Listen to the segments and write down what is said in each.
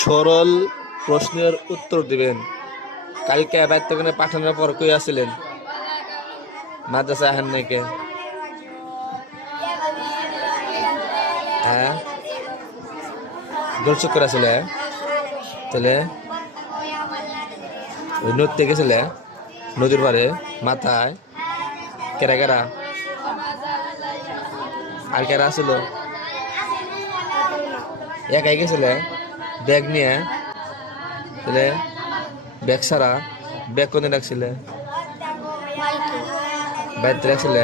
সরল প্রশ্নের উত্তর দিবেন। কালকে বাইর থেকে পাঠানোর পর কই আসছিলেন? মাদ্রাসা আহেন নাকি? হ্যাঁ, গোলচক্কর আসলে তাহলে ওই নদীতে গেছিলে, নদীর পারে মাথায় কেরা কেরা আর কেরা আসছিল? একাই গেছিলে ব্যাগ নিয়ে? তাহলে ব্যাগ সারা ব্যাগ কোনে রাখছিলে? বাড়িতে রাখছিলে।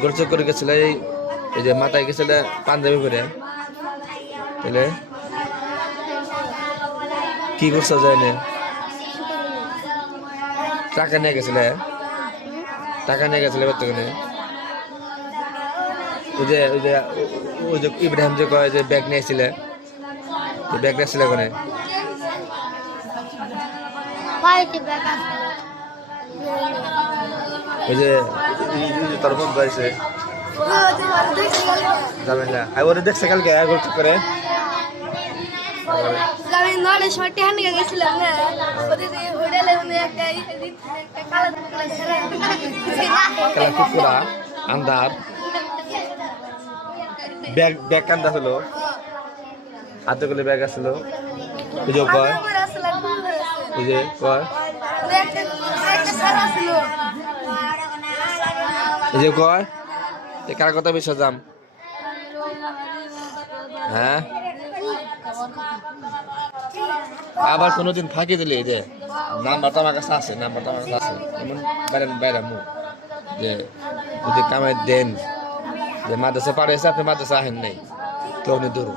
গোলচক করে গেছিলে এই যে মাথায় গেছিলে পাঞ্জাবি পরে? তাহলে কি করছো যায় না? টাকা নিয়ে গেছিলে? টাকা নিয়ে গেছিলে বর্তমানে? ওই যে ইব্রাহিম যে কয় যে ব্যাগ নিয়েছিলে, ব্যাগ নিয়েছিলে ওখানে? ওই যে তোর বন্ধু আছে যাবেন না, ওরে দেখছে কালকে গোলচক করে? আন্দার ব্যাগ ব্যাগ কান্দা হলো, হাতে করে ব্যাগ আসলো। ওই যে কয়, ওই যে কয়, এই যে কয় কার কথা বিশ্বাস যাম? হ্যাঁ, আবার কোনোদিন ফাঁকি দিলে এই যে নাম্বারটা আমার কাছে আছে, নাম্বারটা আমার কাছে আছে, এমন বাইরে বাইরে মুখ যে যদি কামাই দেন যে মাদ্রাসা পাড়েছে আপনি মাদ্রাসা আহেন নাই, কেউ দূর